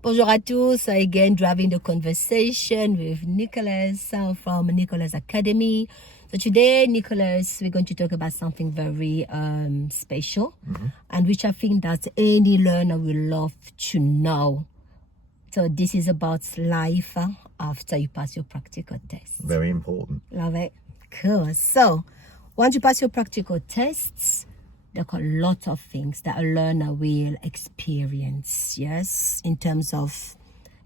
Bonjour à tous. Again, driving the conversation with Nicholas from Nicholas Academy. So today, Nicholas, we're going to talk about something very special, and which I think that any learner will love to know. So this is about life after you pass your practical test. Very important. Love it. Cool. So once you pass your practical tests, there are a lot of things that a learner will experience, yes, in terms of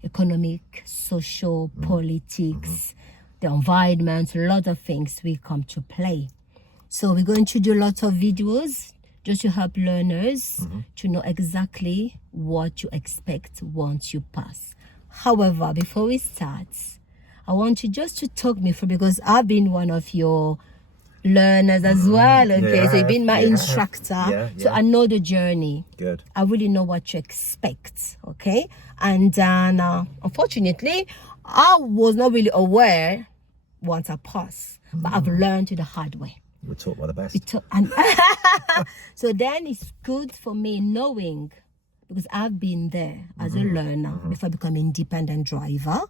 economic, social, politics, the environment, a lot of things will come to play. So we're going to do lots of videos just to help learners to know exactly what to expect once you pass. However, before we start, I want you just to talk me through, because I've been one of your learners as well. Okay, so you've been my instructor, so I know the journey. Good. I really know what to expect. Okay, and unfortunately, I was not really aware once I passed, but I've learned the hard way. We're taught by the best. So then it's good for me knowing, because I've been there as a learner before I become an independent driver.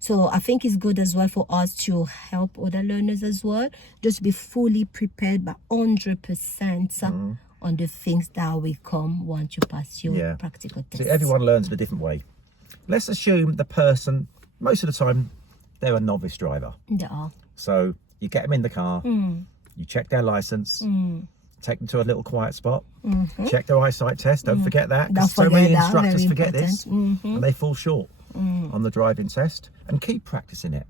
So I think it's good as well for us to help other learners as well, just be fully prepared by 100% on the things that will come once you pass your practical test. So everyone learns in a different way. Let's assume the person, most of the time, they're a novice driver. They are. So you get them in the car, you check their license, take them to a little quiet spot, check their eyesight test, don't forget that, because so many instructors forget this, and they fall short on the driving test, and keep practicing it.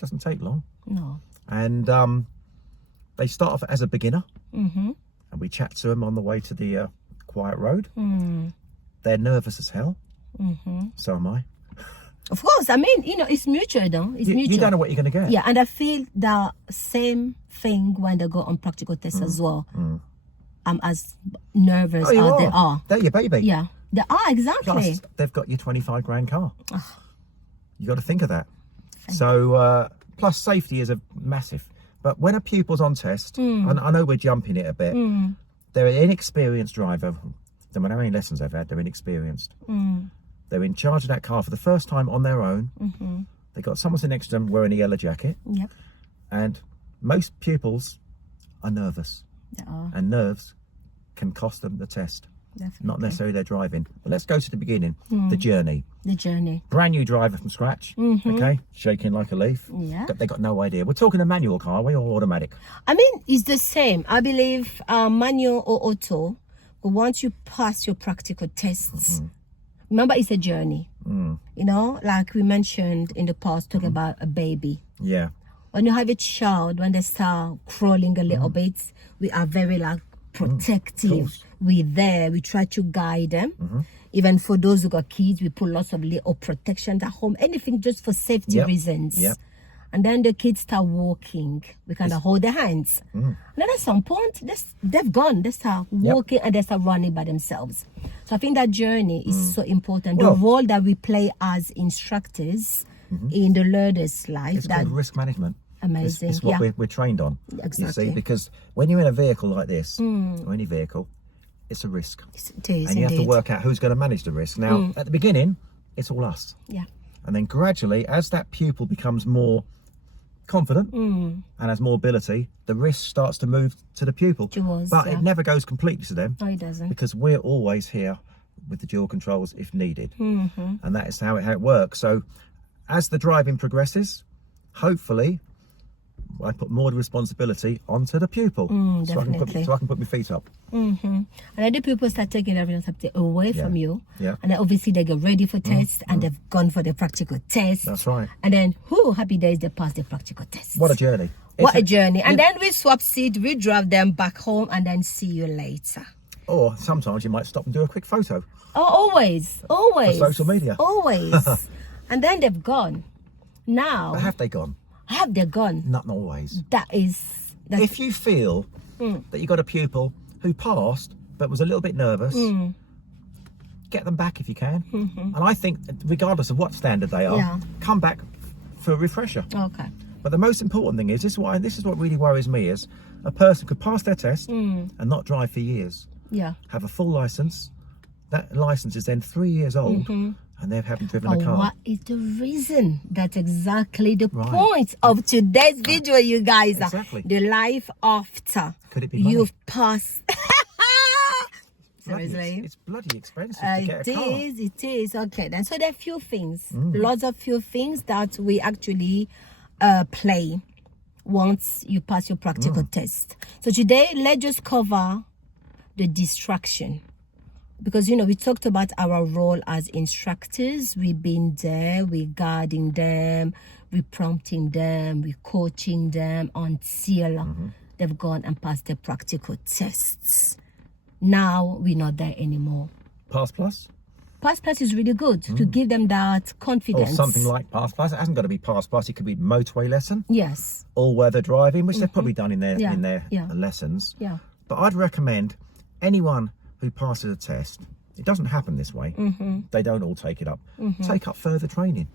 Doesn't take long. No. And they start off as a beginner, and we chat to them on the way to the quiet road. They're nervous as hell. So am I. Of course, I mean, you know, it's mutual though. It's mutual. You don't know what you're going to get. Yeah, and I feel the same thing when they go on practical tests as well. I'm as nervous as they are. They're your baby. Yeah, they are, exactly. Plus, they've got your 25 grand car. You got to think of that. So, plus safety is a massive. But when a pupil's on test, and I know we're jumping it a bit, they're an inexperienced driver. No matter how many lessons they've had, they're inexperienced. They're in charge of that car for the first time on their own. They got someone sitting next to them wearing a yellow jacket. Yep. And most pupils are nervous. They are. And nerves can cost them the test. Definitely. Not necessarily their driving. But let's go to the beginning, the journey. The journey. Brand new driver from scratch, okay? Shaking like a leaf. Yeah. They got no idea. We're talking a manual car, are we, or automatic? I mean, it's the same. I believe manual or auto, but once you pass your practical tests, remember, it's a journey. You know, like we mentioned in the past, talking about a baby. Yeah. When you have a child, when they start crawling a little bit, we are very like protective. We're there. We try to guide them. Even for those who got kids, we put lots of little protections at home. Anything just for safety reasons. Yep. And then the kids start walking. We kind of hold their hands. And then at some point, they've gone. They start walking and they start running by themselves. So I think that journey is so important. The role that we play as instructors in the learner's life. It's called risk management. Amazing. It's what we're trained on. Exactly. You see, because when you're in a vehicle like this, or any vehicle, it's a risk. It is, and you have to work out who's going to manage the risk. Now, at the beginning, it's all us. Yeah. And then gradually, as that pupil becomes more confident and has more ability, the risk starts to move to the pupil. But it never goes completely to them. No, it doesn't. Because we're always here with the dual controls if needed. And that is how it works. So as the driving progresses, hopefully I put more responsibility onto the pupil, so I can put my feet up. And then the people start taking everything away from you. Yeah. And then obviously they get ready for tests and they've gone for the practical test. That's right. And then, happy days, they pass the practical test. What a journey. What a journey. And then we swap seat, we drive them back home, and then see you later. Or sometimes you might stop and do a quick photo. Oh, always. For social media. Always. And then they've gone. Now. But have they gone? Have they gone? Not always. If you feel that you got a pupil who passed but was a little bit nervous, get them back if you can. And I think, regardless of what standard they are, come back for a refresher. Okay. But the most important thing is, this is what really worries me, is a person could pass their test and not drive for years. Yeah. Have a full license. That license is then 3 years old. and they haven't driven a car. What is the reason? That's exactly the Right. point of today's video, you guys. Exactly. The life after Could it be money? you've passed. Bloody, Seriously. it's bloody expensive to get a car. It is. Okay, then. So there are few things, Mm. lots of few things that we actually play once you pass your practical Mm. test. So today, let's just cover the distraction. Because, you know, we talked about our role as instructors. We've been there, we're guiding them, we're prompting them, we're coaching them until they've gone and passed their practical tests. Now we're not there anymore. Pass Plus? Pass Plus is really good to give them that Or confidence. something like Pass Plus. It hasn't got to be Pass Plus. It could be motorway lesson, Yes. all-weather driving, which they've probably done in their Yeah. lessons. Yeah. But I'd recommend anyone who passes a test, it doesn't happen this way. They don't all take it up. Take up further training.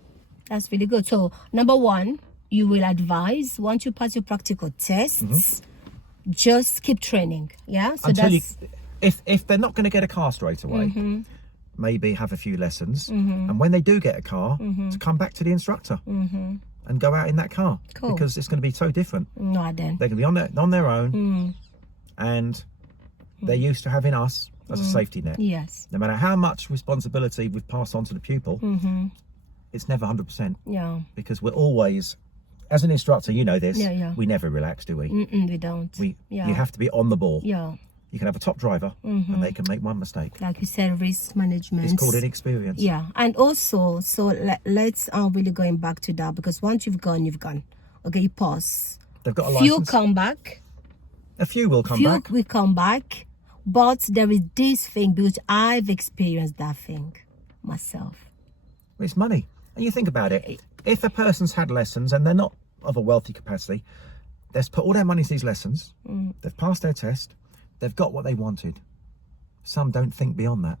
That's really good. So, number one, you will advise once you pass your practical tests, just keep training. Yeah. So Until that's if they're not going to get a car straight away, maybe have a few lessons, and when they do get a car, to come back to the instructor and go out in that car. Cool. Because it's going to be so different. no then. They're going to be on their own, and they're used to having us as a safety net. Yes. No matter how much responsibility we've passed on to the pupil, it's never 100%, Yeah. because we're always, as an instructor, you know this, Yeah. we never relax, do we? We don't. You have to be on the ball. Yeah. You can have a top driver and they can make one mistake. Like you said, risk management. It's called inexperience. Yeah. And also, so let's really going back to that, because once you've gone, you've gone. Okay, you pause. They've got a Few license. come back. A few will come Few back. will come back. But there is this thing, because I've experienced that thing myself. It's money. And you think about it. If a person's had lessons and they're not of a wealthy capacity, they've put all their money into these lessons. They've passed their test. They've got what they wanted. Some don't think beyond that.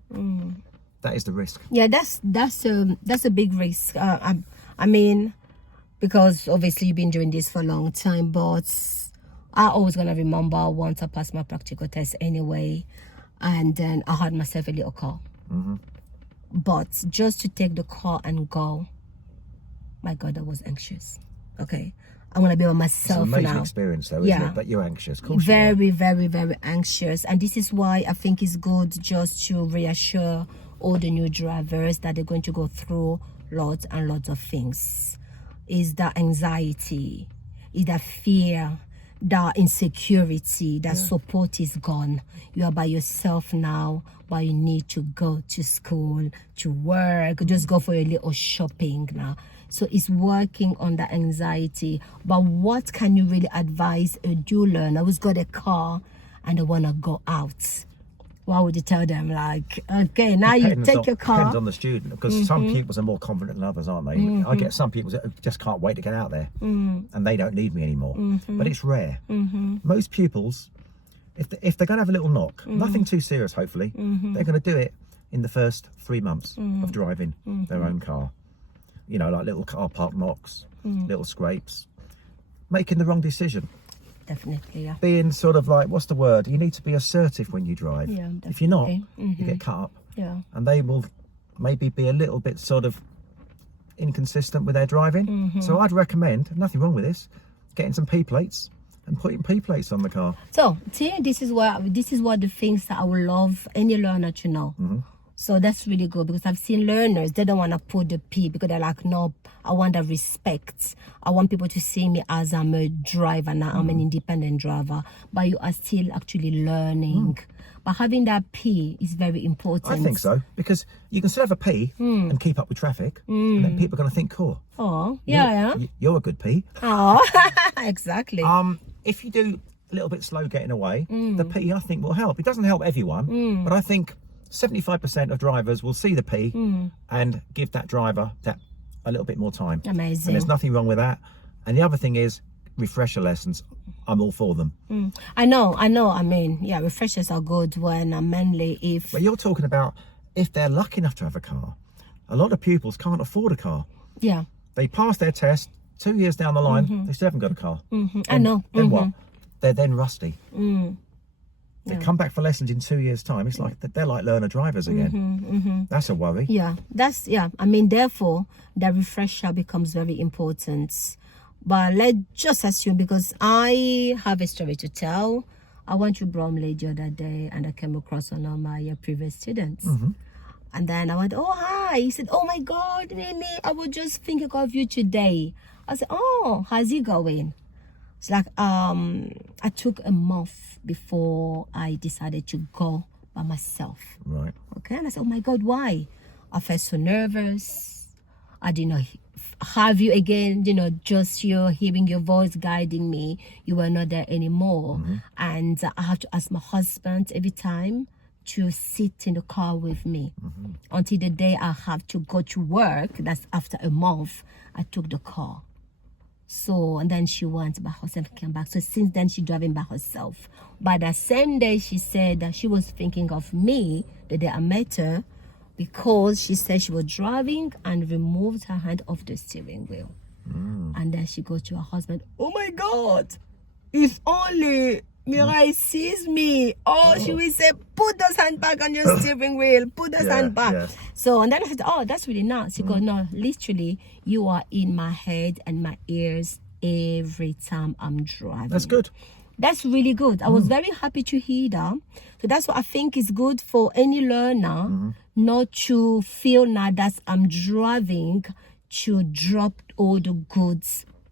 That is the risk. Yeah, that's a big risk. I mean, because obviously you've been doing this for a long time, but I always gonna remember once I passed my practical test anyway, and then I had myself a little car. But just to take the car and go, my God, I was anxious. Okay, I'm gonna be by It's an myself amazing now. experience though, isn't Yeah. it? But you're anxious. Of course you are. Very, very, very anxious. And this is why I think it's good just to reassure all the new drivers that they're going to go through lots and lots of things. Is that anxiety, is that fear, that insecurity, that support is gone. You are by yourself now, but you need to go to school, to work, just go for a little shopping now. So it's working on that anxiety. But what can you really advise a new learner who's got a car and they want to go out? What would you tell them? Like, okay, now you take your car. Depends on the student, because some pupils are more confident than others, aren't they? I get some pupils that just can't wait to get out there, and they don't need me anymore. But it's rare. Most pupils, if they're going to have a little knock, nothing too serious, hopefully, they're going to do it in the first 3 months of driving their own car. You know, like little car park knocks, little scrapes, making the wrong decision. Definitely, yeah. Being sort of like, what's the word? You need to be assertive when you drive. Yeah, if you're not, definitely. you get cut up. Yeah. And they will maybe be a little bit sort of inconsistent with their driving. So I'd recommend, nothing wrong with this, getting some P plates and putting P plates on the car. So, see, this is what the things that I would love any learner to know. So that's really good, because I've seen learners, they don't want to put the P because they're like, no, I want the respect. I want people to see me as I'm a driver now, I'm an independent driver. But you are still actually learning. But having that P is very important. I think so, because you can still have a P and keep up with traffic, and then people are going to think, cool. Oh, yeah. You're a good P. Oh, exactly. If you do a little bit slow getting away, the P, I think, will help. It doesn't help everyone, but I think 75% of drivers will see the P and give that driver that a little bit more time. Amazing. And there's nothing wrong with that. And the other thing is refresher lessons. I'm all for them. I know. I mean, yeah, refreshers are good when mainly if... But you're talking about if they're lucky enough to have a car. A lot of pupils can't afford a car. Yeah. They pass their test, 2 years down the line, they still haven't got a car. I know. Then what? They're then rusty. They come back for lessons in 2 years' time. It's like they're like learner drivers again. That's a worry. Yeah, I mean, therefore, the refresher becomes very important. But let's just assume, because I have a story to tell. I went to Bromley the other day and I came across one of my previous students. And then I went, oh, hi. He said, oh my God, Mimi, I was just thinking of you today. I said, oh, how's it going? It's like, I took a month before I decided to go by myself. Right. Okay. And I said, oh my God, why? I felt so nervous. I did not have you again, just you hearing your voice guiding me. You were not there anymore. And I have to ask my husband every time to sit in the car with me until the day I have to go to work. That's after a month. I took the car. So, and then she went by herself and came back. So since then, she's driving by herself. By the same day, she said that she was thinking of me the day I met her, because she said she was driving and removed her hand off the steering wheel. And then she goes to her husband, oh my God, if only Mirai sees me. She will say, put those hand back on your steering wheel, put those hand back. Yeah. So, and then I said, oh, that's really nice. She goes, no, literally, you are in my head and my ears every time I'm driving. That's good. That's really good. I was very happy to hear that. So that's what I think is good for any learner, not to feel now that I'm driving to drop all the good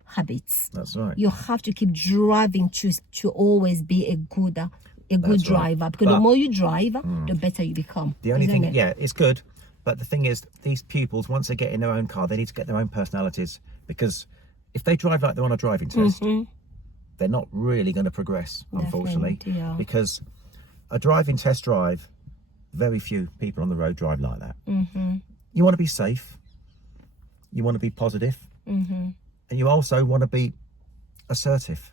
habits. That's right. You have to keep driving to always be a good driver. Right. Because the more you drive, the better you become. The only thing, it's good. But the thing is, these pupils, once they get in their own car, they need to get their own personalities. Because if they drive like they're on a driving test, they're not really going to progress, unfortunately. Yeah. Because a driving test drive, very few people on the road drive like that. You want to be safe. You want to be positive. And you also want to be assertive.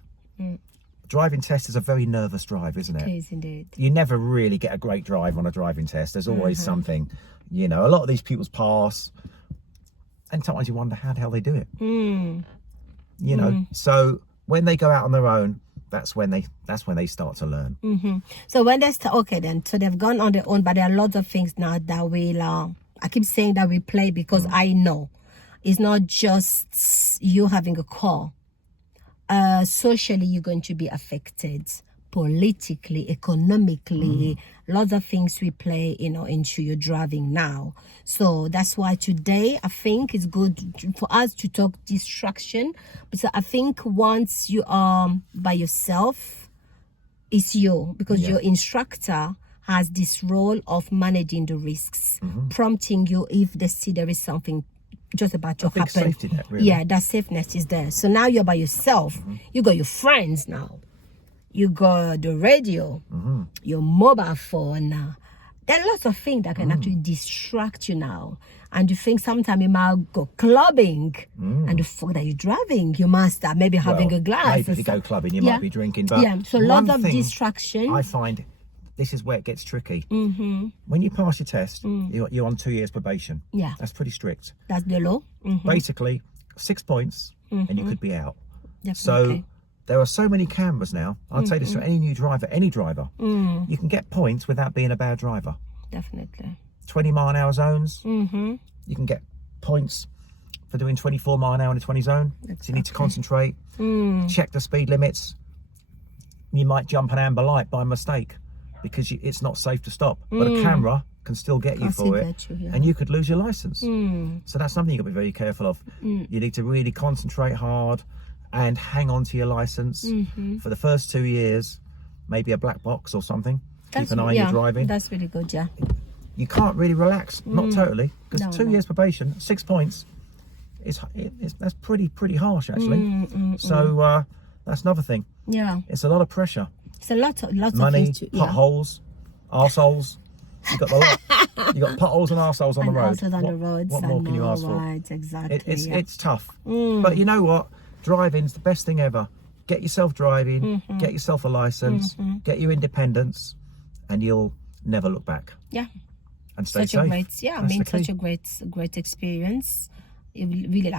Driving test is a very nervous drive, isn't it? It is indeed. You never really get a great drive on a driving test. There's always something, a lot of these pupils pass, and sometimes you wonder how the hell they do it. So when they go out on their own, that's when they start to learn. So when they start, okay then, so they've gone on their own, but there are lots of things now that will, I keep saying that we play because I know it's not just you having a car. Socially, you're going to be affected. Politically, economically, lots of things we play, into your driving now. So that's why today I think it's good for us to talk distraction. Because I think once you are by yourself, it's you, because your instructor has this role of managing the risks, prompting you if they see there is something just about to happen. Safety net, really. Yeah, that safeness is there. So now you're by yourself. You got your friends now. You got the radio, your mobile phone now. There are lots of things that can actually distract you now. And you think sometimes you might go clubbing and the fuck that you're driving, you must start maybe having a glass. Maybe if you go clubbing, you might be drinking. But so lots of distraction. I find this is where it gets tricky. When you pass your test, you're on 2 years probation. Yeah. That's pretty strict. That's the law. Basically, 6 points and you could be out. Definitely. So there are so many cameras now. I'd say this to any new driver, any driver. You can get points without being a bad driver. Definitely. 20 mile an hour zones. You can get points for doing 24 mile an hour in a 20 zone. So you need to concentrate, check the speed limits. You might jump an amber light by mistake because it's not safe to stop. But a camera can still get you for it, and you could lose your license. So that's something you've got to be very careful of. You need to really concentrate hard and hang on to your license for the first 2 years, maybe a black box or something. Keep an eye on your driving. That's really good, yeah. You can't really relax, not totally, because 2 years probation, 6 points, that's pretty harsh actually. So that's another thing. Yeah, it's a lot of pressure. It's a lot of money, things to, potholes, arseholes. You got you got potholes and arseholes on the road. What more can you ask for? Right, exactly. It's tough, but you know what? Driving's the best thing ever. Get yourself driving, get yourself a license, get your independence, and you'll never look back. Yeah, and stay safe. Such a great experience. It really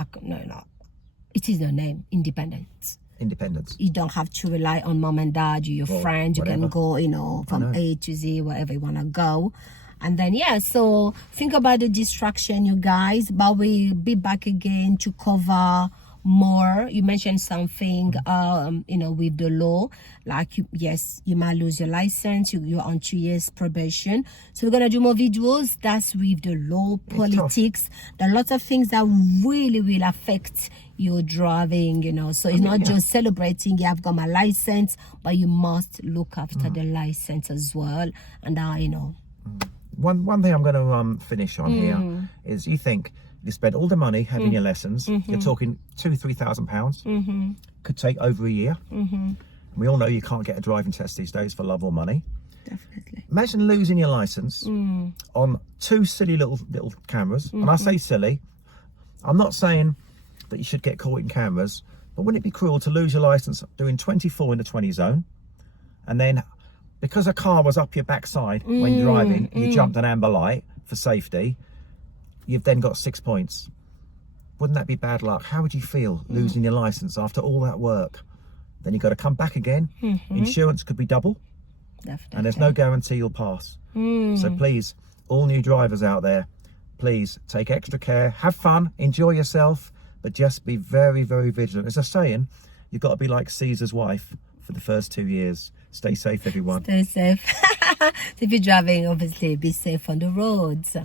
it is the name, independence. independence. You don't have to rely on mom and dad, your friends. You can whatever. go, from A to Z, wherever you want to go. And then, so think about the distraction, you guys. But we'll be back again to cover more. You mentioned something, with the law, like you might lose your license. You're on 2 years probation. So we're gonna do more videos. That's with the law, politics. There are lots of things that really will affect your driving. So it's not just celebrating. Yeah, I've got my license, but you must look after the license as well. And One thing I'm going to finish on here is you think. You spend all the money having your lessons. You're talking £2,000-3,000. Could take over a year. We all know you can't get a driving test these days for love or money. Definitely. Imagine losing your license on 2 silly little cameras. And I say silly. I'm not saying that you should get caught in cameras, but wouldn't it be cruel to lose your license doing 24 in the 20 zone, and then because a car was up your backside when driving, and you jumped an amber light for safety, you've then got 6 points. Wouldn't that be bad luck? How would you feel losing your license after all that work? Then you've got to come back again. Insurance could be double. Definitely. And there's no guarantee you'll pass. So please, all new drivers out there, please take extra care, have fun, enjoy yourself, but just be very, very vigilant. As a saying, you've got to be like Caesar's wife for the first 2 years. Stay safe, everyone. Stay safe. If you're driving, obviously, be safe on the roads.